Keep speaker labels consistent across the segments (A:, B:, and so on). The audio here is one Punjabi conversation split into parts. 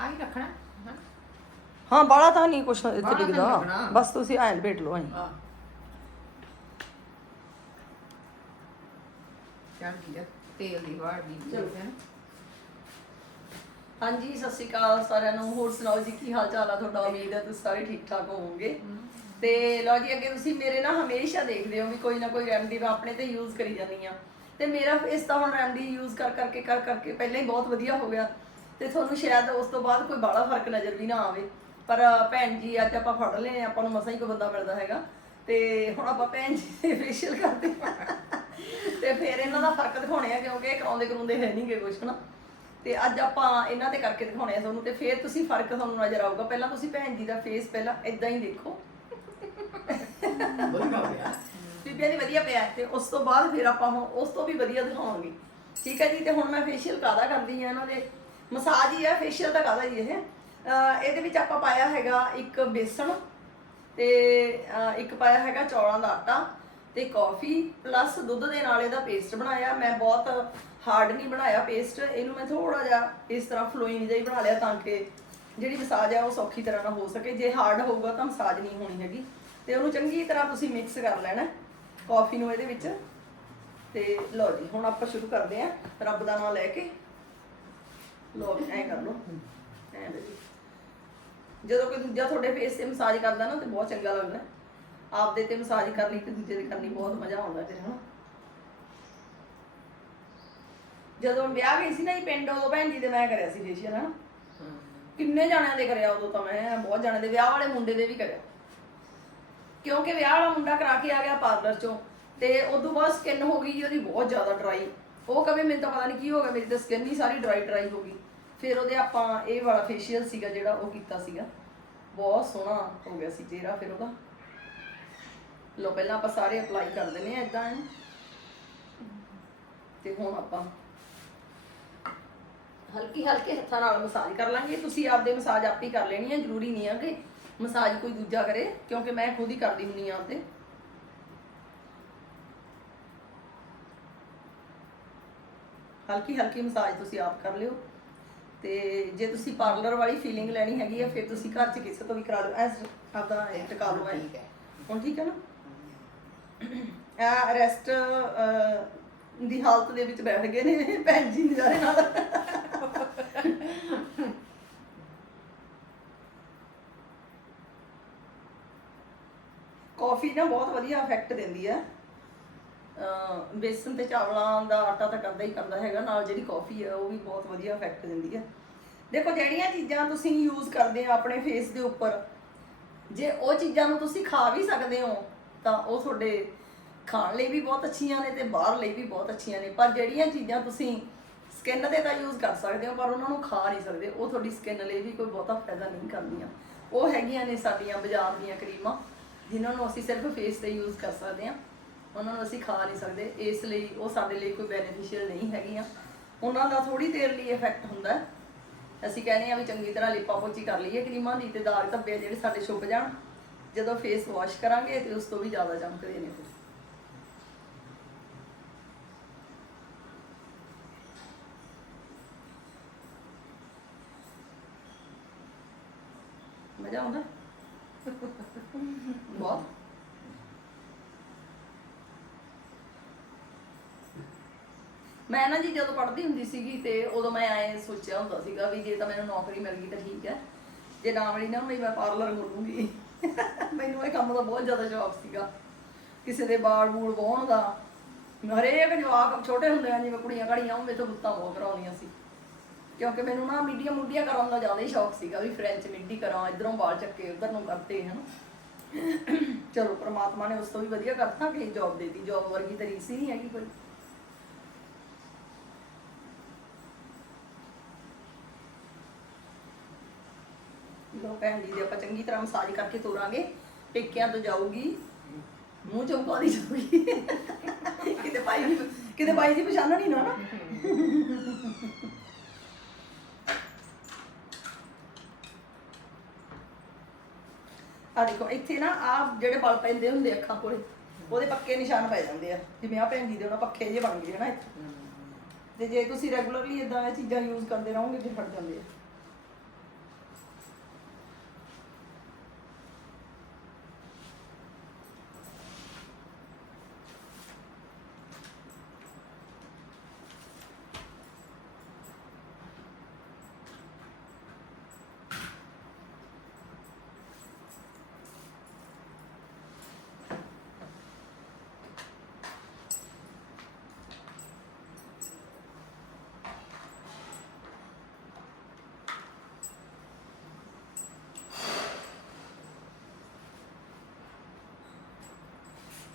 A: ਆਹੀ ਰੱਖਣਾ। ਹਾਂ
B: ਹਾਂ ਬਾਲਾ ਤਾਂ ਨਹੀਂ ਕੁਛ ਇੱਥੇ
A: ਬਾਹਲਾ ਤਾਂ
B: ਡਿੱਗਦਾ।
A: ਨਹੀਂ ਲੱਗਣਾ।
B: ਬਸ ਤੁਸੀਂ ਐਂ ਲਪੇਟ ਲਓ ਐਂ
A: ਆ ਚੱਲ ਜੀ ਤੇਲ ਦੀ ਵਾਰ ਦੀ
B: ਚਲੋ।
A: ਹੈ। ਨਾ
B: ਹਾਂਜੀ ਸਤਿ ਸ਼੍ਰੀ ਅਕਾਲ ਸਾਰਿਆਂ ਨੂੰ। ਹੋਰ ਸੁਣਾਓ ਜੀ ਕੀ ਹਾਲ ਚਾਲ ਆ ਤੁਹਾਡਾ? ਉਮੀਦ ਹੈ ਤੁਸੀਂ ਸਾਰੇ ਠੀਕ ਠਾਕ ਹੋਵੋਗੇ। ਤੇ ਲਓ ਜੀ ਅੱਗੇ ਤੁਸੀਂ ਮੇਰੇ ਨਾਲ ਹਮੇਸ਼ਾ ਦੇਖਦੇ ਹੋ ਵੀ ਕੋਈ ਨਾ ਕੋਈ ਰੈਮਡੀ ਮੈਂ ਆਪਣੇ ਤੇ ਯੂਜ਼ ਕਰੀ ਜਾਂਦੀ ਆ ਤੇ ਮੇਰਾ ਇਸ ਤਾਂ ਹੁਣ ਰੈਮਡੀ ਯੂਜ਼ ਕਰ ਕਰਕੇ ਕਰ ਕਰਕੇ ਪਹਿਲਾਂ ਹੀ ਬਹੁਤ ਵਧੀਆ ਹੋ ਗਿਆ। ਤੇ ਤੁਹਾਨੂੰ ਸ਼ਾਇਦ ਉਸ ਤੋਂ ਬਾਅਦ ਕੋਈ ਬਾਹਲਾ ਫ਼ਰਕ ਨਜ਼ਰ ਵੀ ਨਾ ਆਵੇ। ਪਰ ਭੈਣ ਜੀ ਅੱਜ ਆਪਾਂ ਫੜ ਲਏ ਆਪਾਂ ਨੂੰ ਮਸਾਂ ਹੀ ਕੋਈ ਬੰਦਾ ਮਿਲਦਾ ਹੈਗਾ। ਤੇ ਹੁਣ ਆਪਾਂ ਭੈਣ ਜੀ ਦੇ ਫੇਸ਼ੀਅਲ ਕਰਦੇ ਤੇ ਫਿਰ ਇਹਨਾਂ ਦਾ ਫ਼ਰਕ ਦਿਖਾਉਣੇ ਆ ਕਿਉਂਕਿ ਇਹ ਕਰਾਉਂਦੇ ਕਰਾਉਂਦੇ ਹੈ ਨਹੀਂਗੇ ਕੁਛ ਨਾ ਤੇ ਅੱਜ ਆਪਾਂ ਇਹਨਾਂ ਤੇ ਕਰਕੇ ਦਿਖਾਉਣੇ ਆ ਤੁਹਾਨੂੰ ਤੇ ਫਿਰ ਤੁਸੀਂ ਫ਼ਰਕ ਤੁਹਾਨੂੰ ਨਜ਼ਰ ਆਊਗਾ। ਪਹਿਲਾਂ ਤੁਸੀਂ ਭੈਣ ਜੀ ਦਾ ਫੇਸ ਪਹਿਲਾਂ ਇਦਾਂ ਹੀ ਦੇਖੋ। ਬੀਬੀਆਂ ਦੀ ਵਧੀਆ ਪਿਆ ਤੇ ਉਸ ਤੋਂ ਬਾਅਦ ਫਿਰ ਆਪਾਂ ਉਸ ਤੋਂ ਵੀ ਵਧੀਆ ਦਿਖਾਵਾਂਗੇ। ਠੀਕ ਹੈ ਜੀ ਤੇ ਹੁਣ ਮੈਂ ਫੇਸ਼ੀਅਲ ਕਾਦਾ ਕਰਦੀ ਆ ਇਹਨਾਂ ਦੇ? ਮਸਾਜ ਹੀ ਆ ਫੇਸ਼ੀਅਲ ਦਾ ਕਾਹਦਾ ਜੀ ਇਹ। ਇਹਦੇ ਵਿੱਚ ਆਪਾਂ ਪਾਇਆ ਹੈਗਾ ਇੱਕ ਬੇਸਣ ਤੇ ਇੱਕ ਪਾਇਆ ਹੈਗਾ ਚੌਲਾਂ ਦਾ ਆਟਾ ਤੇ ਕਾਫੀ ਪਲੱਸ ਦੁੱਧ ਦੇ ਨਾਲ ਇਹਦਾ ਪੇਸਟ ਬਣਾਇਆ। ਮੈਂ ਬਹੁਤ ਹਾਰਡ ਨਹੀਂ ਬਣਾਇਆ ਪੇਸਟ ਇਹਨੂੰ ਮੈਂ ਥੋੜਾ ਜਿਹਾ ਇਸ ਤਰ੍ਹਾਂ ਫਲੋਇੰਗ ਜਿਹਾ ਹੀ ਬਣਾ ਲਿਆ ਤਾਂ ਕਿ ਜਿਹੜੀ ਮਸਾਜ ਆ ਉਹ ਸੌਖੀ ਤਰ੍ਹਾਂ ਨਾਲ ਹੋ ਸਕੇ। ਜੇ ਹਾਰਡ ਹੋਊਗਾ ਤਾਂ ਮਸਾਜ ਨਹੀਂ ਹੋਣੀ ਹੈਗੀ। ਤੇ ਉਹਨੂੰ ਚੰਗੀ ਤਰ੍ਹਾਂ ਤੁਸੀਂ ਮਿਕਸ ਕਰ ਲੈਣਾ ਕਾਫੀ ਨੂੰ ਇਹਦੇ ਵਿੱਚ। ਤੇ ਲਓ ਜੀ, ਹੁਣ ਆਪਾਂ ਸ਼ੁਰੂ ਕਰਦੇ ਆਂ ਰੱਬ ਦਾ ਨਾਮ ਲੈ ਕੇ ਲਓ ਜੀ, ਕਰ ਲਓ। ਐਂ ਦੇ ਜਦੋਂ ਕੋਈ ਦੂਜਾ ਤੁਹਾਡੇ ਫੇਸ ਤੇ ਮਸਾਜ ਕਰਦਾ ਨਾ ਤੇ ਬਹੁਤ ਚੰਗਾ ਲੱਗਦਾ। ਆਪਦੇ ਤੇ ਮਸਾਜ ਕਰਨੀ ਤੇ ਦੂਜੇ ਦੇ ਕਰਨੀ ਬਹੁਤ ਮਜ਼ਾ ਆਉਂਦਾ ਫਿਰ ਹਨਾ। ਜਦੋਂ ਵਿਆਹ ਗਈ ਸੀ ਨਾ ਇਹ ਪਿੰਡ ਉਦੋਂ ਭੈਣ ਜੀ ਦੇ ਮੈਂ ਕਰਿਆ ਸੀ ਫੇਸ਼ੀਅਲ ਹਨਾ। ਕਿੰਨੇ ਜਾਣਿਆਂ ਦੇ ਕਰਿਆ ਉਦੋਂ ਤਾਂ ਮੈਂ ਬਹੁਤ ਜਾਣਿਆਂ ਦੇ। ਵਿਆਹ ਵਾਲੇ ਮੁੰਡੇ ਦੇ ਵੀ ਕਰਿਆ। ਕਿਉਂਕਿ ਵਿਆਹ ਵਾਲਾ ਮੁੰਡਾ ਕਰਾ ਕੇ ਆ ਗਿਆ ਪਾਰਲਰ ਚੋਂ ਤੇ ਉਦੋਂ ਬਾਅਦ ਸਕਿਨ ਹੋ ਗਈ ਜੀ ਉਹਦੀ ਬਹੁਤ ਜ਼ਿਆਦਾ ਡਰਾਈ ਉਹ ਕਵੇ, ਮੈਨੂੰ ਤਾਂ ਪਤਾ ਨਹੀਂ ਕੀ ਹੋ ਗਿਆ, ਮੇਰੀ ਤਾਂ ਸਕਿਨ ਹੀ ਸਾਰੀ ਡਰਾਈ ਡਰਾਈ ਹੋ ਗਈ। ਫਿਰ ਉਹਦੇ ਆਪਾਂ ਇਹ ਵਾਲਾ ਫੇਸ਼ੀਅਲ ਸੀਗਾ ਜਿਹੜਾ ਉਹ ਕੀਤਾ ਸੀਗਾ। ਬਹੁਤ ਸੋਹਣਾ ਹੋ ਗਿਆ ਸੀ ਚਿਹਰਾ ਫਿਰ ਉਹਦਾ। ਲੋ ਪਹਿਲਾਂ ਆਪਾਂ ਸਾਰੇ ਅਪਲਾਈ ਕਰ ਦਿੰਨੇ ਆ ਇਦਾਂ ਤੇ ਹੁਣ ਆਪਾਂ ਹਲਕੀ ਹਲਕੇ ਹੱਥਾਂ ਨਾਲ ਮਸਾਜ ਕਰ ਲਾਂਗੇ। ਤੁਸੀਂ ਆਪਦੇ ਮਸਾਜ ਆਪ ਹੀ ਕਰ ਲੈਣੀ ਹੈ, ਜ਼ਰੂਰੀ ਨਹੀਂ ਆ ਕਿ ਮਸਾਜ ਕੋਈ ਦੂਜਾ ਕਰੇ, ਕਿਉਂਕਿ ਮੈਂ ਖੁਦ ਹੀ ਕਰਦੀ ਹੁੰਨੀ ਆ ਆਪਦੇ। ਹਲਕੀ ਹਲਕੀ ਮਸਾਜ ਤੁਸੀਂ ਆਪ ਕਰ ਲਿਓ। ਤੇ ਜੇ ਤੁਸੀਂ ਪਾਰਲਰ ਵਾਲੀ ਫੀਲਿੰਗ ਲੈਣੀ ਹੈਗੀ ਆ ਫਿਰ ਤੁਸੀਂ ਘਰ 'ਚ ਕਿਸੇ ਤੋਂ ਵੀ ਕਰਾ ਲਓ ਐਸ ਆਪਦਾ ਇਹ ਟਿਕਾ ਲਓ ਐਂ।
A: ਠੀਕ ਹੈ।
B: ਹੁਣ ਠੀਕ ਹੈ ਨਾ? ਆ ਰੈਸਟ ਦੀ ਹਾਲਤ ਦੇ ਵਿੱਚ ਬੈਠ ਗਏ ਨੇ ਭੈਣ ਜੀ ਨਜ਼ਾਰੇ ਨਾਲ। ਕਾਫੀ ਨਾ ਬਹੁਤ ਵਧੀਆ ਇਫੈਕਟ ਦਿੰਦੀ ਅਹ ਬੇਸਨ ਤੇ ਚਾਵਲਾਂ ਦਾ ਆਟਾ ਤਾਂ ਕਰਦਾ ਹੀ ਕਰਦਾ ਹੈਗਾ, ਨਾਲ ਜਿਹੜੀ ਕਾਫੀ ਆ, ਉਹ ਵੀ ਬਹੁਤ ਵਧੀਆ ਇਫੈਕਟ ਦਿੰਦੀ ਹੈ ਦੇਖੋ, ਜਿਹੜੀਆਂ ਚੀਜ਼ਾਂ ਤੁਸੀਂ ਯੂਜ਼ ਕਰਦੇ ਆ ਆਪਣੇ ਫੇਸ ਦੇ ਉੱਪਰ, ਜੇ ਉਹ ਚੀਜ਼ਾਂ ਨੂੰ ਤੁਸੀਂ ਖਾ ਵੀ ਸਕਦੇ ਹੋ, ਤਾਂ ਉਹ ਤੁਹਾਡੇ ਖਾਣ ਲਈ ਵੀ ਬਹੁਤ ਅੱਛੀਆਂ ਨੇ ਤੇ ਬਾਹਰ ਲਈ ਵੀ ਬਹੁਤ ਅੱਛੀਆਂ ਨੇ। ਪਰ ਜਿਹੜੀਆਂ ਚੀਜ਼ਾਂ ਤੁਸੀਂ ਸਕਿਨ 'ਤੇ ਤਾਂ ਯੂਜ਼ ਕਰ ਸਕਦੇ ਹੋ, ਪਰ ਉਹਨਾਂ ਨੂੰ ਖਾ ਨਹੀਂ ਸਕਦੇ, ਉਹ ਤੁਹਾਡੀ ਸਕਿਨ ਲਈ ਵੀ ਕੋਈ ਬਹੁਤਾ ਫਾਇਦਾ ਨਹੀਂ ਕਰਦੀਆਂ। ਉਹ ਹੈਗੀਆਂ ਨੇ ਸਾਡੀਆਂ ਬਾਜ਼ਾਰ ਦੀਆਂ ਕਰੀਮਾਂ, ਜਿਨ੍ਹਾਂ ਨੂੰ ਅਸੀਂ ਸਿਰਫ ਫੇਸ ਤੇ ਯੂਜ਼ ਕਰ ਸਕਦੇ ਹਾਂ। ਉਹਨਾਂ ਨੂੰ ਅਸੀਂ ਖਾ ਨਹੀਂ ਸਕਦੇ, ਇਸ ਲਈ ਉਹ ਸਾਡੇ ਲਈ ਕੋਈ ਬੈਨੀਫੀਸ਼ੀਅਲ ਨਹੀਂ ਹੈਗੀਆਂ। ਉਹਨਾਂ ਦਾ ਥੋੜੀ ਦੇਰ ਲਈ ਇਫੈਕਟ ਹੁੰਦਾ ਅਸੀਂ ਕਹਿੰਦੇ ਆ ਵੀ ਚੰਗੀ ਤਰ੍ਹਾਂ ਲਿਪਾ ਪੋਚੀ ਕਰ ਲਈਏ, ਕਰੀਮਾਂ ਦੀ ਤੇ ਦਾਗ ਧੱਬੇ ਜਿਹੜੇ ਸਾਡੇ ਛੁਪ ਜਾਣ, ਜਦੋਂ ਫੇਸ ਵਾਸ਼ ਕਰਾਂਗੇ ਤੇ ਉਸ ਤੋਂ ਵੀ ਜ਼ਿਆਦਾ ਚਮਕਦੇ ਨੇ ਫਿਰ। ਮਜ਼ਾ ਆਉਂਦਾ? ਬਹੁਤ। ਮੈਂ ਨਾ ਜੀ ਜਦੋਂ ਪੜ੍ਹਦੀ ਹੁੰਦੀ ਸੀਗੀ ਤੇ ਉਦੋਂ ਮੈਂ ਐ ਸੋਚਿਆ ਹੁੰਦਾ ਸੀਗਾ ਵੀ ਜੇ ਤਾਂ ਮੈਨੂੰ ਨੌਕਰੀ ਮਿਲ ਗਈ ਤਾਂ ਠੀਕ ਹੈ। ਜੇ ਨਾ ਮਿਲੀ ਨਾ ਮੈਂ ਪਾਰਲਰ ਖੋਲੂੰਗੀ ਮੈਨੂੰ ਇਹ ਕੰਮ ਦਾ ਬਹੁਤ ਜ਼ਿਆਦਾ ਸ਼ੌਕ ਸੀਗਾ। ਕਿਸੇ ਦੇ ਬਾਲ ਬੂਲ ਵਾਹੁਣ ਦਾ। ਹਰੇਕ ਜਵਾਕ ਛੋਟੇ ਹੁੰਦੇ ਆ, ਜਿਵੇਂ ਕੁੜੀਆਂ ਘੜੀਆਂ ਉਹ ਮੇਰੇ ਤੋਂ ਗੁੱਤਾਂ ਬਹੁਤ ਕਰਾਉਂਦੀਆਂ ਸੀ। ਕਿਉਂਕਿ ਮੈਨੂੰ ਨਾ ਮੀਡੀਆ ਮੁੰਡੀਆਂ ਕਰਾਉਣ ਦਾ ਜ਼ਿਆਦਾ ਹੀ ਸ਼ੌਕ ਸੀਗਾ ਵੀ ਫ੍ਰੈਂਚ ਮਿੱਡੀ ਕਰਾਂ, ਇਧਰੋਂ ਬਾਲ ਚੱਕੇ, ਉਧਰ ਨੂੰ ਕਰਤੇ, ਹਨ। ਚਲੋ, ਪ੍ਰਮਾਤਮਾ ਨੇ ਉਸ ਤੋਂ ਵੀ ਵਧੀਆ ਕਰਤਾ ਕਿ ਜੌਬ ਦੇਤੀ। ਜੌਬ ਵਰਗੀ ਤਾਂ ਰੀਸ ਹੀ ਨਹੀਂ ਹੈਗੀ ਕੋਈ। ਲੋ ਭੈਣ ਜੀ ਦੇ ਆਪਾਂ ਚੰਗੀ ਤਰ੍ਹਾਂ ਮਸਾਜ ਕਰਕੇ ਤੋਰਾਂਗੇ, ਪੇਕਿਆਂ ਤੋਂ ਜਾਊਗੀ, ਮੂੰਹ ਚਮਕਾਉਂਦੀ ਜਾਊਗੀ। ਕਿਤੇ ਭਾਈ ਦੀ ਕਿਤੇ ਭਾਈ ਦੀ ਪਛਾਣ ਨਹੀਂ ਨਾ। ਨਾ ਆ ਦੇਖੋ, ਇੱਥੇ ਨਾ ਆ ਜਿਹੜੇ ਬਲ ਪੈਂਦੇ ਹੁੰਦੇ ਅੱਖਾਂ ਕੋਲੇ, ਉਹਦੇ ਪੱਕੇ ਨਿਸ਼ਾਨ ਪੈ ਜਾਂਦੇ ਆ। ਜਿਵੇਂ ਆ ਭੈਣ ਜੀ ਦੇ ਉਹਨਾਂ ਪੱਕੇ ਜੇ ਬਣ ਗਏ ਹਨਾ ਇੱਥੇ। ਤੇ ਜੇ ਤੁਸੀਂ ਰੈਗੂਲਰਲੀ ਇਦਾਂ ਇਹ ਚੀਜ਼ਾਂ ਯੂਜ਼ ਕਰਦੇ ਰਹੋਗੇ, ਫਿਰ ਫਟ ਜਾਂਦੇ ਆ।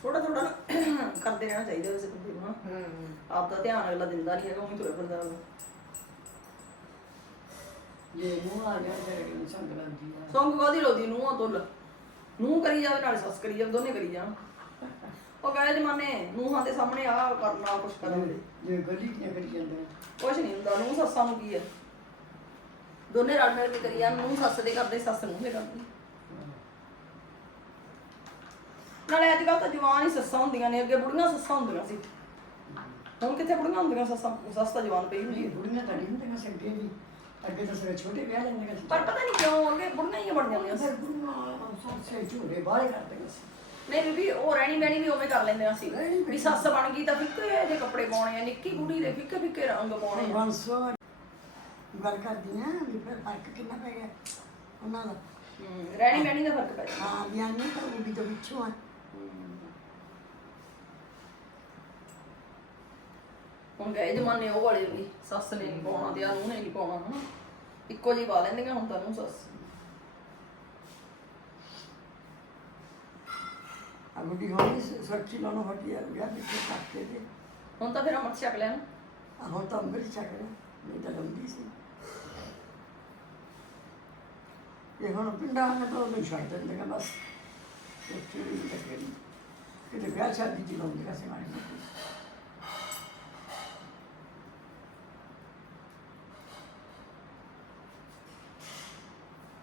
B: ਥੋੜਾ ਥੋੜਾ ਕਰਦੇ ਰਹਿਣਾ ਚਾਹੀਦਾ ਵੈਸੇ ਬੰਦੇ ਨੂੰ ਨਾ
A: ਹੂੰ।
B: ਆਪ ਦਾ ਧਿਆਨ ਅਗਲਾ ਦਿੰਦਾ ਨਹੀਂ ਹੈਗਾ ਉਹੀ ਤੁਰੇ ਫਿਰਦਾ ਅਗਲਾ।
C: ਜੇ ਨੂੰ ਆ ਗਿਆ ਤੇ ਸੰਗ ਲੰਦੀ ਆ।
B: ਸੌਂਗ ਕਾਦੀ ਲੋਦੀ ਨੂੰ ਆ ਤੁਲ ਨੂੰ ਕਰੀ ਜਾਵੇ ਨਾਲ ਸੱਸ ਕਰੀ ਜਾਵੇ ਦੋਨੇ ਕਰੀ ਜਾਣ। ਉਹ ਕਹੇ ਜਮਾਨੇ ਨੂੰਹਾਂ ਦੇ ਸਾਹਮਣੇ ਆ ਕਰਨਾ ਕੁਛ ਕਰਨ ਦੇ।
C: ਜੇ ਗਲੀ ਕਿਆਂ ਕਰੀ ਜਾਂਦੇ।
B: ਕੁਛ ਨਹੀਂ ਹੁੰਦਾ ਨੂੰ ਸੱਸਾਂ ਨੂੰ ਕੀ ਹੈ ਦੋਨੇ ਰਲ ਮਿਲ ਕੇ ਕਰੀ ਜਾਣ ਨੂੰ ਸੱਸ ਦੇ ਕਰਦੇ ਸੱਸ ਨੂੰ ਦੇ ਕਰਦੀ ਨਾਲੇ ਅੱਜ ਕੱਲ ਤਾਂ ਜਵਾਨ ਹੀ ਸੱਸਾਂ ਹੁੰਦੀਆਂ ਨੇ ਅੱਗੇ ਬੁੜੀਆਂ ਸੱਸਾਂ ਹੁੰਦੀਆਂ ਸੀ। ਹੁਣ ਕਿੱਥੇ ਬੁੜੀਆਂ ਹੁੰਦੀਆਂ ਸੱਸਾਂ? ਸੱਸ ਤਾਂ ਜਵਾਨ ਪਈ ਹੁੰਦੀ ਹੈ।
C: ਬੁੜੀਆਂ ਤਾਂ ਨਹੀਂ ਹੁੰਦੀਆਂ ਸੰਗੇ ਵੀ। ਅੱਗੇ ਤਾਂ ਸਾਰੇ ਛੋਟੇ ਵਿਆਹ ਲੈਂਦੇ ਸੀ।
B: ਪਰ ਪਤਾ ਨਹੀਂ ਕਿਉਂ ਅੱਗੇ ਬੁੜੀਆਂ ਹੀ ਬਣ ਜਾਂਦੀਆਂ ਸੀ।
C: ਬੁੜੀਆਂ ਸਾਰੇ ਝੂੜੇ ਬਾਹਰ ਕਰਦੇ ਸੀ।
B: ਨਹੀਂ ਬੀਬੀ ਉਹ ਰਹਿਣੀ ਬਹਿਣੀ ਵੀ ਉਵੇਂ ਕਰ ਲੈਂਦੀਆਂ ਸੀ। ਵੀ ਸੱਸ ਬਣ ਗਈ ਤਾਂ ਫਿੱਕੇ ਜਿਹੇ ਕੱਪੜੇ ਪਾਉਣੇ ਆ ਨਿੱਕੀ ਕੁੜੀ ਦੇ ਫਿੱਕੇ ਫਿੱਕੇ ਰੰਗ ਪਾਉਣੇ ਆ।
C: ਬੰਸੋ ਗੱਲ ਕਰਦੀਆਂ ਵੀ ਫਿਰ ਫ਼ਰਕ ਕਿੰਨਾ ਪੈ ਗਿਆ। ਉਹਨਾਂ ਦਾ।
B: ਰਹਿਣੀ ਬਹਿਣੀ ਦਾ ਫ਼ਰਕ ਪੈ ਜਾਂਦਾ
C: ਹਾਂ ਬਿਆਨ ਨਹੀਂ ਤਾਂ ਉਹ ਵੀ ਤਾਂ ਵਿੱਚੋਂ ਆ।
B: ਹੁਣ ਗਏ ਜਮਾਨੇ ਉਹ ਵਾਲੇ ਵੀ ਸੱਸ ਨੇ ਨਹੀਂ ਪਾਉਣਾ ਤੇ ਆ ਨੂੰ ਨੇ ਨਹੀਂ ਪਾਉਣਾ ਹਨਾ? ਇੱਕੋ ਜਿਹੀ ਪਾ ਲੈਂਦੀਆਂ ਹੁਣ ਤਾਂ ਨੂੰ ਸੱਸ।
C: ਆ ਗੁੱਡੀ ਹੋਣੀ ਸਰਚੀ ਲਾਉਣੋਂ ਹਟੀ ਆ ਗਿਆ ਪਿੱਛੇ ਕੱਟ ਕੇ ਦੇ।
B: ਹੁਣ ਤਾਂ ਫਿਰ ਅਮਰ ਛਕ ਲਿਆ ਨਾ
C: ਹੁਣ ਤਾਂ ਅੰਗਰ ਚੱਕ ਰਿਹਾ ਨਹੀਂ ਤਾਂ ਲੰਬੀ ਸੀ। ਇਹ ਹੁਣ ਪਿੰਡਾਂ ਨੇ ਤਾਂ ਉਹਨੂੰ ਛੱਡ ਦਿੰਦੇ ਬਸ। ਉੱਥੇ ਵੀ ਲੱਗੇ ਕਿਤੇ ਵਿਆਹ ਸ਼ਾਦੀ ਚ ਲਾਉਂਦੇ ਕਸੇ ਮਾਰੀ ਮੋਟੀ।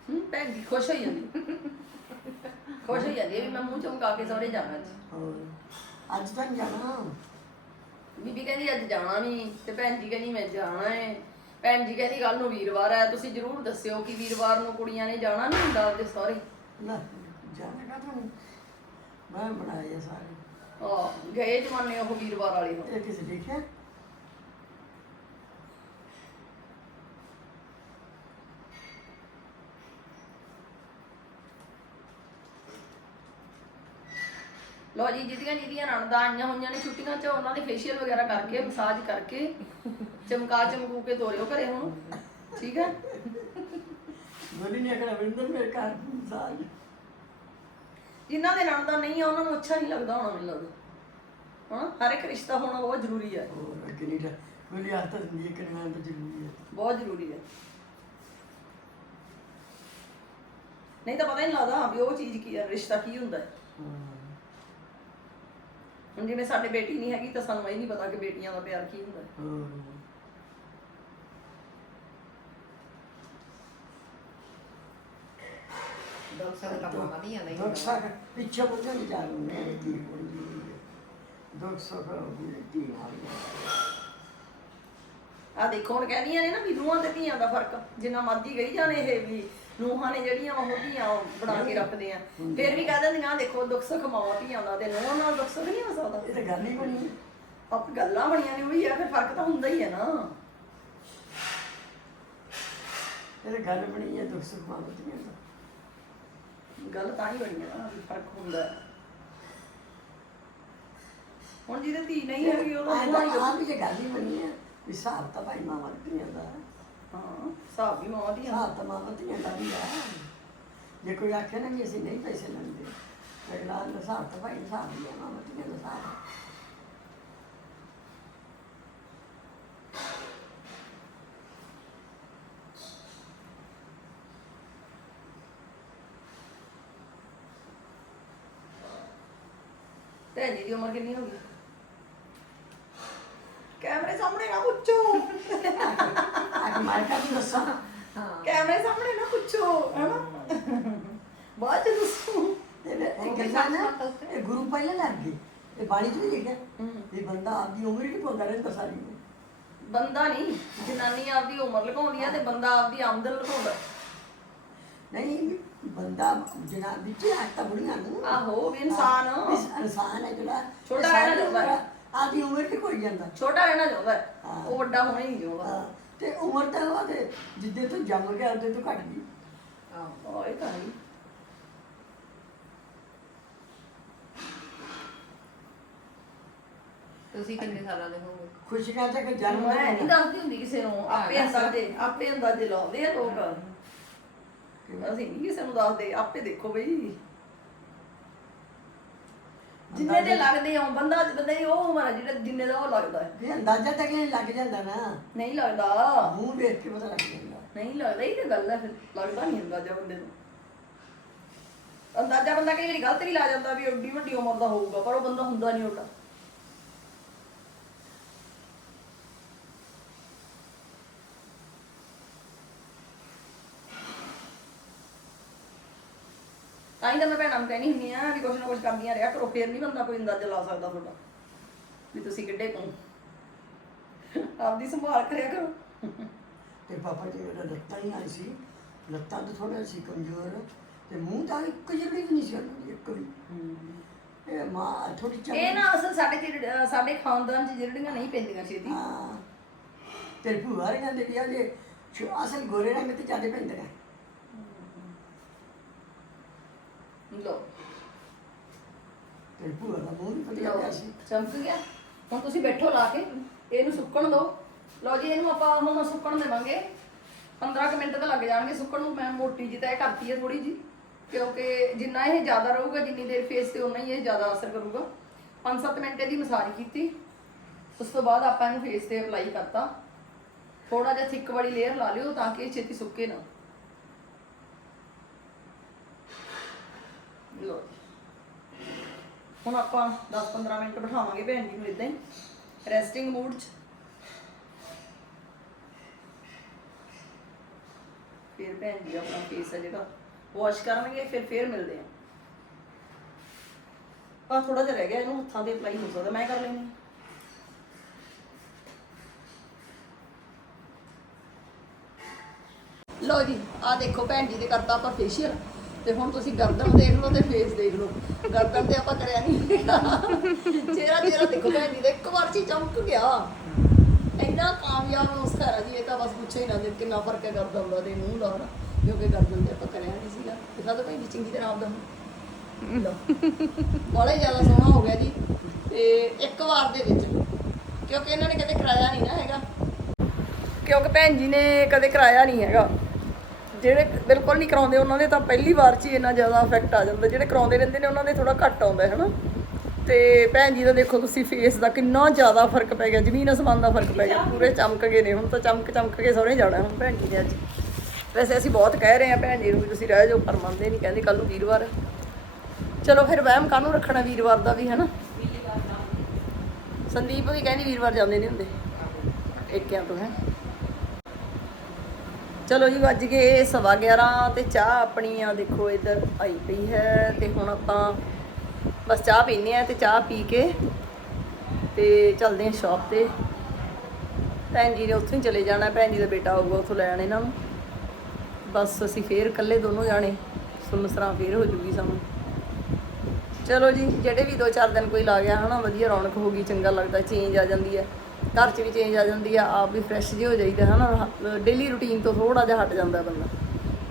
B: ਹੂੰ ਭੈਣ ਜੀ ਖੁਸ਼ ਹੋਈ ਜਾਂਦੀ। ਖੁਸ਼ ਹੋਈ ਜਾਂਦੀ ਹੈ ਵੀ ਮੈਂ ਮੂੰਹ ਚਮਕਾ ਕੇ ਸਹੁਰੇ ਜਾਣਾ ਅੱਜ।
C: ਹੋਰ ਅੱਜ ਤਾਂ ਨੀ ਜਾਣਾ।
B: ਬੀਬੀ ਕਹਿੰਦੀ ਅੱਜ ਜਾਣਾ ਨਹੀਂ ਤੇ ਭੈਣ ਜੀ ਕਹਿੰਦੀ ਮੈਂ ਜਾਣਾ ਹੈ ਭੈਣ ਜੀ ਕਹਿੰਦੀ ਕੱਲ ਨੂੰ ਵੀਰਵਾਰ ਹੈ ਤੁਸੀਂ ਜਰੂਰ ਦੱਸਿਓ ਕਿ ਵੀਰਵਾਰ ਨੂੰ ਕੁੜੀਆਂ ਨੇ ਜਾਣਾ ਨਹੀਂ ਹੁੰਦਾ ਆਪਦੇ ਸਹੁਰੇ।
C: ਨਾ ਜਾਣਾ ਕਾ ਤੁਹਾਨੂੰ। ਮੈਂ ਬਣਾਇਆ ਸਾਰੇ।
B: ਆ ਗਏ ਜਮਾਨੇ ਉਹ ਵੀਰਵਾਰ ਵਾਲੇ ਹੁਣ।
C: ਇਹ ਕਿਸੇ ਦੇਖਿਆ
B: ਲੋ ਜੀ ਜਿਹਦੀਆਂ ਜਿਹਦੀਆਂ ਨਣਦਾਂ ਆਈਆਂ ਹੋਈਆਂ ਨੇ ਛੁੱਟੀਆਂ 'ਚ ਉਹਨਾਂ ਦੇ ਫੇਸ਼ੀਅਲ ਵਗੈਰਾ ਕਰਕੇ ਮਸਾਜ ਕਰਕੇ ਚਮਕਾ ਚਮਕੂ ਕੇ ਤੋਰਿਓ ਘਰੇ ਹੁਣ। ਠੀਕ ਹੈ?
C: ਬੋਲੀ ਨਹੀਂ ਅਗਲਾ ਵਿੰਦਰ ਮੇਰੇ ਘਰ ਸਾਜ
B: ਜਿਨ੍ਹਾਂ ਦੇ ਨਣਦਾਂ ਨਹੀਂ ਆ ਉਹਨਾਂ ਨੂੰ ਅੱਛਾ ਨਹੀਂ ਲੱਗਦਾ ਹੋਣਾ ਮੈਨੂੰ ਲੱਗਦਾ। ਹਾਂ ਹਰ ਇੱਕ ਰਿਸ਼ਤਾ ਹੋਣਾ ਬਹੁਤ ਜ਼ਰੂਰੀ ਹੈ
C: ਹੋਰ ਕਰਨਾ ਤਾਂ ਜ਼ਰੂਰੀ
B: ਬਹੁਤ ਜ਼ਰੂਰੀ ਹੈ ਨਹੀਂ ਤਾਂ ਪਤਾ ਹੀ ਨਹੀਂ ਲੱਗਦਾ ਵੀ ਉਹ ਚੀਜ਼ ਕੀ ਹੈ ਰਿਸ਼ਤਾ ਕੀ ਹੁੰਦਾ ਹੈ।
C: ਹਾਂ।
B: ਹੁਣ ਜਿਵੇਂ ਸਾਡੇ ਬੇਟੀ ਨਹੀਂ ਹੈਗੀ ਤਾਂ ਸਾਨੂੰ ਇਹ ਨਹੀਂ ਪਤਾ ਕਿ ਬੇਟੀਆਂ ਦਾ ਪਿਆਰ ਕੀ ਹੁੰਦਾ ਹੈ।
C: ਹੋਰ
A: ਦੋ ਤਾਂ ਮਾਮਾ ਨਹੀਂ
C: ਪਿੱਛੇ ਨੇ ਕੀ ਹੁੰਦੀ ਦੁੱਖ ਸਾਕ ਦੀ ਨਾਲ
B: ਆ ਦੇਖੋ ਹੁਣ ਕਹਿੰਦੀਆਂ ਨੇ ਨਾ ਵੀ ਨੂੰਹਾਂ ਤੇ ਧੀਆਂ ਦਾ ਫ਼ਰਕ ਜਿੰਨਾ ਮਰਜ਼ੀ ਗਈ ਜਾਣੇ ਇਹ ਵੀ ਨੂੰਹਾਂ ਨੇ ਜਿਹੜੀਆਂ ਉਹ ਧੀਆਂ ਉਹ ਬਣਾ ਕੇ ਰੱਖਦੇ ਆ ਫਿਰ ਵੀ ਕਹਿ ਦਿੰਦੀਆਂ ਆਹ ਦੇਖੋ ਦੁੱਖ ਸੁੱਖ ਮਾਵਾਂ ਧੀਆਂ ਦਾ ਤੇ ਨੂੰਹਾਂ ਨਾਲ ਦੁੱਖ ਸੁੱਖ ਨਹੀਂ ਹੋ ਸਕਦਾ
C: ਇਹ ਤਾਂ ਗੱਲ ਹੀ ਬਣੀ
B: ਆਪ ਗੱਲਾਂ ਬਣੀਆਂ ਨੇ ਉਹੀ ਆ ਫਿਰ ਫ਼ਰਕ ਤਾਂ ਹੁੰਦਾ ਹੀ ਹੈ ਨਾ
C: ਇਹ ਤਾਂ ਗੱਲ ਬਣੀ ਹੈ ਦੁੱਖ ਸੁੱਖ ਮਾਰਦੀਆਂ ਦਾ
B: ਗੱਲ ਤਾਂ ਹੀ ਬਣੀ ਹੈ ਨਾ ਵੀ ਫ਼ਰਕ ਹੁੰਦਾ ਹੈ ਹੁਣ ਜਿਹਦੇ ਧੀ ਨਹੀਂ ਹੈਗੀ ਉਹ ਤਾਂ ਨੂੰਹਾਂ ਹੀ
C: ਆ ਵੀ ਇਹ ਗੱਲ ਹੀ ਬਣੀ ਹੈ ਵੀ ਹਿਸਾਬ ਤਾਂ ਭਾਈ ਮਾਂ ਵਰਤੀਆਂ ਦਾ ਹੈ।
B: ਹਿਸਾਬ ਵੀ ਧੀਆਂ ਦਾ।
C: ਹਿਸਾਬ ਤਾਂ ਮਾਂ ਵਰਤੀਆਂ ਦਾ ਵੀ ਹੈ ਜੇ ਕੋਈ ਆਖੇ ਨਾ ਵੀ ਅਸੀਂ ਨਹੀਂ ਪੈਸੇ ਲੈਂਦੇ ਅਗਲਾ ਦਾ ਹਿਸਾਬ ਤਾਂ ਭਾਈ ਹਿਸਾਬ ਹੀ ਹੈ ਮਾਂ ਵਰਤੀਆਂ ਦਾ ਹਿਸਾਬ
B: ਭੈਣ ਜੀ ਦੀ ਉਮਰ ਕਿੰਨੀ ਹੋ ਗਈ? ਕੈਮਰੇ ਸਾਹਮਣੇ ਨਾ ਪੁੱਛੋ।
C: ਕੇ ਮਾਰ ਕਾ ਦੱਸਾਂ।
A: ਹਾਂ।
B: ਕੈਮਰੇ ਸਾਹਮਣੇ ਨਾ ਪੁੱਛੋ ਹੈਨਾ? ਬਾਅਦ ਚ ਦੱਸੋ।
C: ਇਹ ਗੱਲਾਂ ਨਾ ਇਹ ਗੁਰੂ ਪਹਿਲਾਂ ਲੱਗ ਗਏ। ਇਹ ਬਾਣੀ ਚ ਵੀ ਲਿਖਿਆ। ਇਹ ਬੰਦਾ ਆਪਦੀ ਉਮਰ ਹੀ ਪਾਉਂਦਾ ਰਹਿੰਦਾ ਸਾਰੀ ਉਮਰ।
B: ਬੰਦਾ ਨਹੀਂ ਜਨਾਨੀ ਆਪਦੀ ਉਮਰ ਲਗਾਉਂਦੀ ਆ ਤੇ ਬੰਦਾ ਆਪਦੀ ਆਮਦਨ ਲਗਾਉਂਦਾ
C: ਨਹੀਂ ਬੰਦਾ ਜਿਹੜਾ ਵਿੱਚ ਆਟਾ ਬੁੜੀਆਂ ਨੂੰ।
B: ਆਹੋ ਉਹ ਵੀ ਇਨਸਾਨ।
C: ਇਸ ਇਨਸਾਨ ਹੈ ਜਿਹੜਾ
B: ਛੋਟਾ ਰਹਿਣਾ ਚਾਹੁੰਦਾ ਹੈ।
C: ਉਮਰ ਤੇ ਕੋਈ ਜਾਂਦਾ।
B: ਛੋਟਾ ਰਹਿਣਾ ਚਾਹੁੰਦਾ ਹੈ।
C: ਹਾਂ।
B: ਉਹ ਵੱਡਾ ਹੋਣਾ ਹੀ ਨਹੀਂ ਚਾਹੁੰਦਾ
C: ਹਾਂ, ਤੇ ਉਮਰ ਤਾਂ ਉਹਦੇ ਜਿੱਦੇ ਤੋਂ ਜੰਮ ਗਿਆ ਉਹਦੇ ਤੋਂ ਘਟ ਗਈ
A: ਆਹ
B: ਉਹ ਇਹ ਤਾਂ ਹੈ ਹੀ।
A: ਤੁਸੀਂ ਕਿੰਨੇ ਸਾਲਾਂ ਦੇ ਹੋਗੇ?
C: ਖੁਸ਼ੀਆਂ ਚ ਕਿ ਜਨਮ
B: ਮੈਂ ਨਹੀਂ
C: ਲੈਣਾ
B: ਦੱਸਦੀ ਹੁੰਦੀ ਕਿਸੇ ਨੂੰ ਆਪੇ ਅੰਦਾਜ਼ੇ ਆਪੇ ਅੰਦਾਜ਼ੇ ਲਾਉਂਦੇ ਆ ਲੋਕ। ਅਸੀਂ ਨਹੀਂ ਕਿਸੇ ਨੂੰ ਦੱਸਦੇ ਆਪੇ ਦੇਖੋ ਬਈ। ਜਿੰਨੇ ਦੇ ਲੱਗਦੇ ਆ ਬੰਦਾ ਬੰਦੇ ਦੀ ਉਹ ਉਮਰ ਆ ਜਿਹੜਾ ਜਿੰਨੇ ਦਾ ਉਹ ਲੱਗਦਾ ਹੈ।
C: ਇਹ ਅੰਦਾਜ਼ਾ ਤਾਂ ਕਿ ਲੱਗ ਜਾਂਦਾ ਨਾ।
B: ਨਹੀਂ ਲੱਗਦਾ।
C: ਮੂੰਹ ਦੇਖ ਕੇ ਪਤਾ ਲੱਗ ਜਾਂਦਾ।
B: ਨਹੀਂ ਲੱਗਦਾ ਇਹ ਤਾਂ ਗੱਲ ਹੈ ਫਿਰ ਲੱਗਦਾ ਨਹੀਂ ਅੰਦਾਜ਼ਾ ਬੰਦੇ ਨੂੰ। ਅੰਦਾਜ਼ਾ ਬੰਦਾ ਕਈ ਵਾਰੀ ਗਲਤ ਵੀ ਲਾ ਜਾਂਦਾ ਵੀ ਓਡੀ ਵੱਡੀ ਉਮਰ ਦਾ ਹੋਊਗਾ ਪਰ ਉਹ ਬੰਦਾ ਹੁੰਦਾ ਨਹੀਂ ਓਡਾ ਹੀ ਤਾਂ ਮੈਂ ਭੈਣਾਂ ਨੂੰ ਕਹਿਣੀ ਹੁੰਦੀ ਆ ਵੀ ਕੁਛ ਨਾ ਕੁਛ ਕਰਦੀਆਂ ਰਿਹਾ ਕਰੋ ਫੇਰ ਨਹੀਂ ਬੰਦਾ ਕੋਈ ਅੰਦਾਜ਼ਾ ਲਾ ਸਕਦਾ ਤੁਹਾਡਾ ਵੀ ਤੁਸੀਂ ਕਿੱਡੇ ਕੋ ਆਪਦੀ ਸੰਭਾਲ ਕਰਿਆ ਕਰੋ।
C: ਤੇ ਪਾਪਾ ਜੀ ਮੇਰਾ ਲੱਤਾਂ ਹੀ ਆਈ ਸੀ। ਲੱਤਾਂ ਤਾਂ ਥੋੜਾ ਸੀ ਕਮਜ਼ੋਰ ਤੇ ਮੂੰਹ ਤਾਂ ਇੱਕ ਜਿਹੜੀ ਵੀ ਨਹੀਂ ਸੀ ਉਹਨਾਂ ਇੱਕ ਵੀ। ਇਹ ਮਾਂ ਥੋੜੀ ਚਮ
B: ਇਹ ਨਾ ਅਸਲ ਸਾਡੇ ਚ ਸਾਡੇ ਖਾਨਦਾਨ ਚ ਜਿਹੜੀਆਂ ਨਹੀਂ ਪੈਂਦੀਆਂ ਛੇਤੀ।
C: ਹਾਂ। ਤੇਰੀ ਭੂਆ ਰੇ ਕਹਿੰਦੇ ਵੀ ਆ ਜੇ ਅਸਲ ਗੋਰੇ ਰੰਗ ਤੇ ਜ਼ਿਆਦਾ ਪੈਂਦੇ ਨੇ।
B: ਲੋ
C: ਤੇਰੀ ਭੂਆ ਦਾ ਮੂੰਹ ਨਹੀਂ
B: ਲਓ
C: ਗਿਆ ਸੀ।
B: ਚਮਕ ਗਿਆ। ਹੁਣ ਤੁਸੀਂ ਬੈਠੋ ਲਾ ਕੇ ਇਹਨੂੰ ਸੁੱਕਣ ਦਿਓ। ਲਓ ਜੀ ਇਹਨੂੰ ਆਪਾਂ ਹੁਣ ਸੁੱਕਣ ਦੇਵਾਂਗੇ। 15 ਕੁ ਮਿੰਟ ਤਾਂ ਲੱਗ ਜਾਣਗੇ ਸੁੱਕਣ ਨੂੰ। ਮੈਂ ਮੋਟੀ ਜਿਹੀ ਤੈਅ ਕਰਤੀ ਹੈ ਥੋੜੀ ਜੀ ਕਿਉਂਕਿ ਜਿੰਨਾ ਇਹ ਜ਼ਿਆਦਾ ਰਹੂਗਾ ਜਿੰਨੀ ਦੇਰ ਫੇਸ ਤੇ ਉਨਾ ਹੀ ਇਹ ਜ਼ਿਆਦਾ ਅਸਰ ਕਰੂਗਾ। 5-7 ਮਿੰਟ ਇਹਦੀ ਮਸਾਜ ਕੀਤੀ। ਉਸ ਤੋਂ ਬਾਅਦ ਆਪਾਂ ਇਹਨੂੰ ਫੇਸ ਤੇ ਅਪਲਾਈ ਕਰਤਾ। ਥੋੜਾ ਜਿਹਾ ਥਿੱਕ ਵਾਲੀ ਲੇਅਰ ਲਾ ਲਿਓ ਤਾਂ ਕਿ ਇਹ ਛੇਤੀ ਸੁੱਕੇ ਨਾ। ਲੋ ਹੁਣ ਆਪਾਂ 10-15 ਮਿੰਟ ਬਿਠਾਵਾਂਗੇ ਭੈਣ ਜੀ ਨੂੰ ਇਦਾਂ ਹੀ। ਰੈਸਟਿੰਗ ਮੂਡ 'ਚ। ਫਿਰ ਭੈਣ ਜੀ ਆਪਣਾ ਫੇਸ ਹੈ ਜਿਹੜਾ ਵਾਸ਼ ਕਰਨਗੇ, ਫਿਰ ਫਿਰ ਮਿਲਦੇ ਆ। ਆ ਥੋੜਾ ਜਿਹਾ ਰਹਿ ਗਿਆ, ਇਹਨੂੰ ਹੱਥਾਂ ਤੇ ਅਪਲਾਈ ਹੋ ਸਕਦਾ, ਮੈਂ ਕਰ ਲੈਣੀ ਲੋ ਜੀ ਆ ਦੇਖੋ ਭੈਣ ਜੀ ਦੇ ਕਰਤਾ ਆਪਾਂ ਫੇਸ਼ੀਅਲ ਤੇ ਹੁਣ ਤੁਸੀਂ ਗਰਦਨ ਦੇਖ ਲਓ ਤੇ ਫੇਸ ਦੇਖ ਲਓ। ਗਰਦਨ ਤੇ ਆਪਾਂ ਕਰਿਆ ਨਹੀਂ ਚਿਹਰਾ ਚਿਹਰਾ ਦੇਖੋ ਭੈਣ ਜੀ ਦੇ, ਇੱਕ ਵਾਰ ਚ ਚਮਕ ਗਿਆ। ਇੰਨਾ ਕਾਮਯਾਬ ਨੁਸਖਾ ਹੈ ਜੀ, ਇਹ ਤਾਂ ਬਸ ਪੁੱਛੋ ਹੀ ਨਾ ਜੇ ਕਿੰਨਾ ਫ਼ਰਕ ਹੈ ਗਰਦਨ ਦਾ ਤੇ ਮੂੰਹ ਦਾ ਕਿਉਂਕਿ ਗਰਦਨ ਤੇ ਆਪਾਂ ਕਰਿਆ ਨਹੀਂ ਸੀਗਾ। ਦਿਖਾ ਦੋ ਭੈਣ ਜੀ, ਚੰਗੀ ਤਰ੍ਹਾਂ ਆਪਦਾ ਬੜਾ ਜ਼ਿਆਦਾ ਸੋਹਣਾ ਹੋ ਗਿਆ ਜੀ। ਤੇ ਇੱਕ ਵਾਰ ਦੇ ਵਿੱਚ, ਕਿਉਂਕਿ ਇਹਨਾਂ ਨੇ ਕਦੇ ਕਰਾਇਆ ਨਹੀਂ ਨਾ ਹੈਗਾ। ਕਿਉਂਕਿ ਭੈਣ ਜੀ ਨੇ ਕਦੇ ਕਰਾਇਆ ਨਹੀਂ ਹੈਗਾ। ਜਿਹੜੇ ਬਿਲਕੁਲ ਨਹੀਂ ਕਰਾਉਂਦੇ, ਉਹਨਾਂ ਦੇ ਤਾਂ ਪਹਿਲੀ ਵਾਰ 'ਚ ਹੀ ਇੰਨਾ ਜ਼ਿਆਦਾ ਇਫੈਕਟ ਆ ਜਾਂਦਾ। ਜਿਹੜੇ ਕਰਾਉਂਦੇ ਰਹਿੰਦੇ ਨੇ, ਉਹਨਾਂ ਦੇ ਥੋੜਾ ਘੱਟ ਆਉਂਦਾ ਹੈ ਨਾ। ਤੇ ਭੈਣ ਜੀ ਦਾ ਦੇਖੋ ਤੁਸੀਂ ਫੇਸ ਦਾ ਕਿੰਨਾ ਜ਼ਿਆਦਾ ਫ਼ਰਕ ਪੈ ਗਿਆ, ਜ਼ਮੀਨ ਅਸਮਾਨ ਦਾ ਫ਼ਰਕ ਪੈ ਗਿਆ। ਪੂਰੇ ਚਮਕ ਗਏ ਨੇ, ਹੁਣ ਤਾਂ ਚਮਕ ਚਮਕ ਕੇ ਸੋਹਣੇ ਜਾਣਾ ਹੁਣ ਭੈਣ ਜੀ ਨੇ ਅੱਜ। ਵੈਸੇ ਅਸੀਂ ਬਹੁਤ ਕਹਿ ਰਹੇ ਆ ਭੈਣ ਜੀ ਨੂੰ ਵੀ ਤੁਸੀਂ ਰਹਿ ਜਾਓ, ਪਰ ਮੰਨਦੇ ਨਹੀਂ, ਕਹਿੰਦੇ ਕੱਲ ਨੂੰ ਵੀਰਵਾਰ ਚਲੋ ਫਿਰ ਵਹਿਮ ਕਾਹਨੂੰ ਰੱਖਣਾ ਵੀਰਵਾਰ ਦਾ ਵੀ, ਹੈ ਨਾ? ਸੰਦੀਪ ਵੀ ਕਹਿੰਦੀ ਵੀਰਵਾਰ ਜਾਂਦੇ ਨਹੀਂ ਹੁੰਦੇ। ਏਕਿਆਂ ਤੋਂ, ਹੈ। ਚਲੋ ਜੀ, ਵੱਜ ਗਏ ਸਵਾ 11 ਤੇ ਚਾਹ ਆਪਣੀ ਆ ਦੇਖੋ ਇੱਧਰ ਆਈ ਪਈ ਹੈ ਤੇ ਹੁਣ ਆਪਾਂ ਬਸ ਚਾਹ ਪੀਨੇ ਆ ਤੇ ਚਾਹ ਪੀ ਕੇ ਤੇ ਚੱਲਦੇ ਆ ਸ਼ਾਪ ਤੇ। ਭੈਣ ਜੀ ਨੇ ਉੱਥੋਂ ਹੀ ਚਲੇ ਜਾਣਾ, ਭੈਣ ਜੀ ਦਾ ਬੇਟਾ ਆਊਗਾ ਉੱਥੋਂ ਲੈਣ ਇਹਨਾਂ ਨੂੰ। ਬਸ ਅਸੀਂ ਫੇਰ ਇਕੱਲੇ ਦੋਨੋਂ ਜਾਣੇ ਸੁਨਸਰਾ ਫੇਰ ਹੋ ਜੂਗੀ ਸਾਨੂੰ ਚਲੋ ਜੀ, ਜਿਹੜੇ ਵੀ ਦੋ ਚਾਰ ਦਿਨ ਕੋਈ ਲਾ ਗਿਆ ਹਨਾ, ਵਧੀਆ ਰੌਣਕ ਹੋ ਗਈ, ਚੰਗਾ ਲੱਗਦਾ ਚੇਂਜ ਆ ਜਾਂਦੀ ਹੈ। ਘਰ 'ਚ ਵੀ ਚੇਂਜ ਆ ਜਾਂਦੀ ਆ, ਆਪ ਵੀ ਫਰੈਸ਼ ਜਿਹਾ ਹੋ ਜਾਈਦਾ, ਹਨਾ? ਡੇਲੀ ਰੁਟੀਨ ਤੋਂ ਥੋੜਾ ਜਿਹਾ ਹਟ ਜਾਂਦਾ ਬੰਦਾ,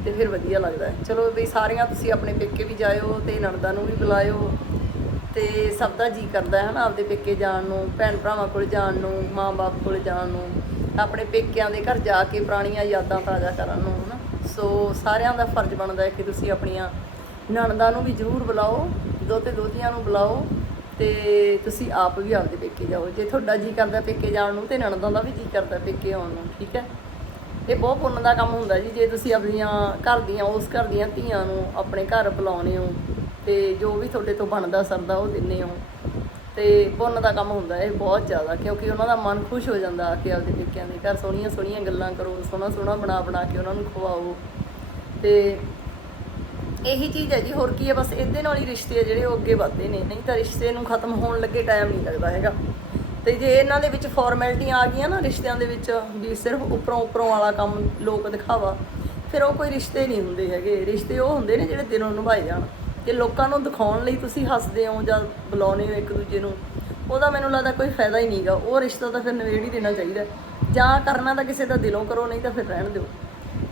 B: ਤੇ ਫਿਰ ਵਧੀਆ ਲੱਗਦਾ। ਚਲੋ ਵੀ ਸਾਰਿਆਂ ਤੁਸੀਂ ਆਪਣੇ ਪੇਕੇ ਵੀ ਜਾਇਓ, ਤੇ ਨਣਦਾਂ ਨੂੰ ਵੀ ਬੁਲਾਇਓ, ਤੇ ਸਭ ਦਾ ਜੀ ਕਰਦਾ ਹੈ ਨਾ ਆਪਦੇ ਪੇਕੇ ਜਾਣ ਨੂੰ, ਭੈਣ ਭਰਾਵਾਂ ਕੋਲ ਜਾਣ ਨੂੰ ਮਾਂ-ਬਾਪ ਕੋਲ ਜਾਣ ਨੂੰ, ਆਪਣੇ ਪੇਕਿਆਂ ਦੇ ਘਰ ਜਾ ਕੇ ਪੁਰਾਣੀਆਂ ਯਾਦਾਂ ਤਾਜ਼ਾ ਕਰਨ ਨੂੰ, ਹਨਾ? ਸੋ ਸਾਰਿਆਂ ਦਾ ਫਰਜ਼ ਬਣਦਾ ਹੈ ਕਿ ਤੁਸੀਂ ਆਪਣੀਆਂ ਨਣਦਾਂ ਨੂੰ ਵੀ ਜ਼ਰੂਰ ਬੁਲਾਓ ਦੋਤੇ ਦੋਤੀਆਂ ਨੂੰ ਬੁਲਾਓ ਤੇ ਤੁਸੀਂ ਆਪ ਵੀ ਆਪਦੇ ਪੇਕੇ ਜਾਓ। ਜੇ ਤੁਹਾਡਾ ਜੀ ਕਰਦਾ ਪੇਕੇ ਜਾਣ ਨੂੰ, ਤੇ ਨਣਦਾਂ ਦਾ ਵੀ ਜੀ ਕਰਦਾ ਪੇਕੇ ਆਉਣ ਨੂੰ, ਠੀਕ ਹੈ? ਇਹ ਬਹੁਤ ਪੁੰਨ ਦਾ ਕੰਮ ਹੁੰਦਾ ਜੀ। ਜੇ ਤੁਸੀਂ ਆਪਣੀਆਂ ਘਰ ਦੀਆਂ, ਉਸ ਘਰ ਦੀਆਂ ਧੀਆਂ ਨੂੰ ਆਪਣੇ ਘਰ ਬੁਲਾਉਣੇ ਹੋ, ਤੇ ਜੋ ਵੀ ਤੁਹਾਡੇ ਤੋਂ ਬਣਦਾ ਸਰਦਾ ਉਹ ਦਿੰਨੇ ਹੋ। ਤੇ ਪੁੰਨ ਦਾ ਕੰਮ ਹੁੰਦਾ ਇਹ ਬਹੁਤ ਜ਼ਿਆਦਾ, ਕਿਉਂਕਿ ਉਹਨਾਂ ਦਾ ਮਨ ਖੁਸ਼ ਹੋ ਜਾਂਦਾ ਆ ਕੇ ਆਪਦੇ ਪੇਕਿਆਂ ਦੇ ਘਰ ਸੋਹਣੀਆਂ ਸੋਹਣੀਆਂ ਗੱਲਾਂ ਕਰੋ ਸੋਹਣਾ ਸੋਹਣਾ ਬਣਾ ਬਣਾ ਕੇ ਉਹਨਾਂ ਨੂੰ ਖਵਾਓ। ਤੇ ਇਹੀ ਚੀਜ਼ ਹੈ ਜੀ ਹੋਰ ਕੀ ਹੈ, ਬਸ ਇਹਦੇ ਨਾਲ ਹੀ ਰਿਸ਼ਤੇ ਆ ਜਿਹੜੇ ਉਹ ਅੱਗੇ ਵਧਦੇ ਨੇ। ਨਹੀਂ ਤਾਂ ਰਿਸ਼ਤੇ ਨੂੰ ਖਤਮ ਹੋਣ ਲੱਗੇ ਟਾਈਮ ਨਹੀਂ ਲੱਗਦਾ ਹੈਗਾ। ਤੇ ਜੇ ਇਹਨਾਂ ਦੇ ਵਿੱਚ ਫਾਰਮੈਲਿਟੀਆਂ ਆ ਗਈਆਂ ਨਾ, ਰਿਸ਼ਤਿਆਂ ਦੇ ਵਿੱਚ, ਵੀ ਸਿਰਫ ਉੱਪਰੋਂ ਉੱਪਰੋਂ ਵਾਲਾ ਕੰਮ ਲੋਕ ਦਿਖਾਵਾ, ਫਿਰ ਉਹ ਕੋਈ ਰਿਸ਼ਤੇ ਨਹੀਂ ਹੁੰਦੇ ਹੈਗੇ। ਰਿਸ਼ਤੇ ਉਹ ਹੁੰਦੇ ਨੇ ਜਿਹੜੇ ਦਿਲੋਂ ਨਿਭਾਏ ਜਾਣ। ਜੇ ਲੋਕਾਂ ਨੂੰ ਦਿਖਾਉਣ ਲਈ ਤੁਸੀਂ ਹੱਸਦੇ ਹੋ ਜਾਂ ਬੁਲਾਉਂਦੇ ਹੋ ਇੱਕ ਦੂਜੇ ਨੂੰ, ਉਹਦਾ ਮੈਨੂੰ ਲੱਗਦਾ ਕੋਈ ਫਾਇਦਾ ਹੀ ਨਹੀਂਗਾ ਉਹ ਰਿਸ਼ਤਾ ਤਾਂ ਫਿਰ ਨਿਬੇੜ ਹੀ ਦੇਣਾ ਚਾਹੀਦਾ। ਜਾਂ ਕਰਨਾ ਤਾਂ ਕਿਸੇ ਦਾ ਦਿਲੋਂ ਕਰੋ, ਨਹੀਂ ਤਾਂ ਫਿਰ ਰਹਿਣ ਦਿਓ।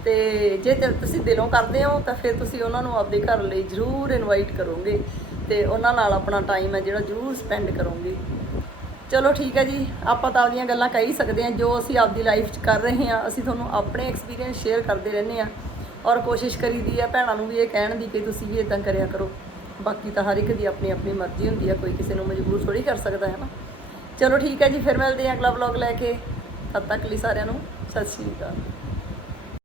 B: ਤੇ ਜੇ ਤੇ ਤੁਸੀਂ ਦਿਲੋਂ ਕਰਦੇ ਹੋ, ਤਾਂ ਫਿਰ ਤੁਸੀਂ ਉਹਨਾਂ ਨੂੰ ਆਪਦੇ ਘਰ ਲਈ ਜ਼ਰੂਰ ਇਨਵਾਈਟ ਕਰੋਗੇ ਤੇ ਉਹਨਾਂ ਨਾਲ ਆਪਣਾ ਟਾਈਮ ਹੈ ਜਿਹੜਾ ਜ਼ਰੂਰ ਸਪੈਂਡ ਕਰੋਗੇ। ਚਲੋ ਠੀਕ ਹੈ ਜੀ, ਆਪਾਂ ਤਾਂ ਆਪਦੀਆਂ ਗੱਲਾਂ ਕਹਿ ਹੀ ਸਕਦੇ ਹਾਂ, ਜੋ ਅਸੀਂ ਆਪਦੀ ਲਾਈਫ 'ਚ ਕਰ ਰਹੇ ਹਾਂ, ਅਸੀਂ ਤੁਹਾਨੂੰ ਆਪਣੇ ਐਕਸਪੀਰੀਅੰਸ ਸ਼ੇਅਰ ਕਰਦੇ ਰਹਿੰਦੇ ਹਾਂ। ਔਰ ਕੋਸ਼ਿਸ਼ ਕਰੀਦੀ ਆ ਭੈਣਾਂ ਨੂੰ ਵੀ ਇਹ ਕਹਿਣ ਦੀ ਕਿ ਤੁਸੀਂ ਵੀ ਇਦਾਂ ਕਰਿਆ ਕਰੋ। ਬਾਕੀ ਤਾਂ ਹਰ ਇੱਕ ਦੀ ਆਪਣੀ ਆਪਣੀ ਮਰਜ਼ੀ ਹੁੰਦੀ ਆ ਕੋਈ ਕਿਸੇ ਨੂੰ ਮਜਬੂਰ ਥੋੜੀ ਕਰ ਸਕਦਾ ਹੈ ਨਾ। ਚਲੋ ਠੀਕ ਹੈ ਜੀ, ਫਿਰ ਮਿਲਦੇ ਹਾਂ ਅਗਲਾ ਵਲੌਗ ਲੈ ਕੇ। ਤਦ ਤੱਕ ਲਈ ਸਾਰਿਆਂ ਨੂੰ ਸਤਿ ਸ਼੍ਰੀ ਅਕਾਲ।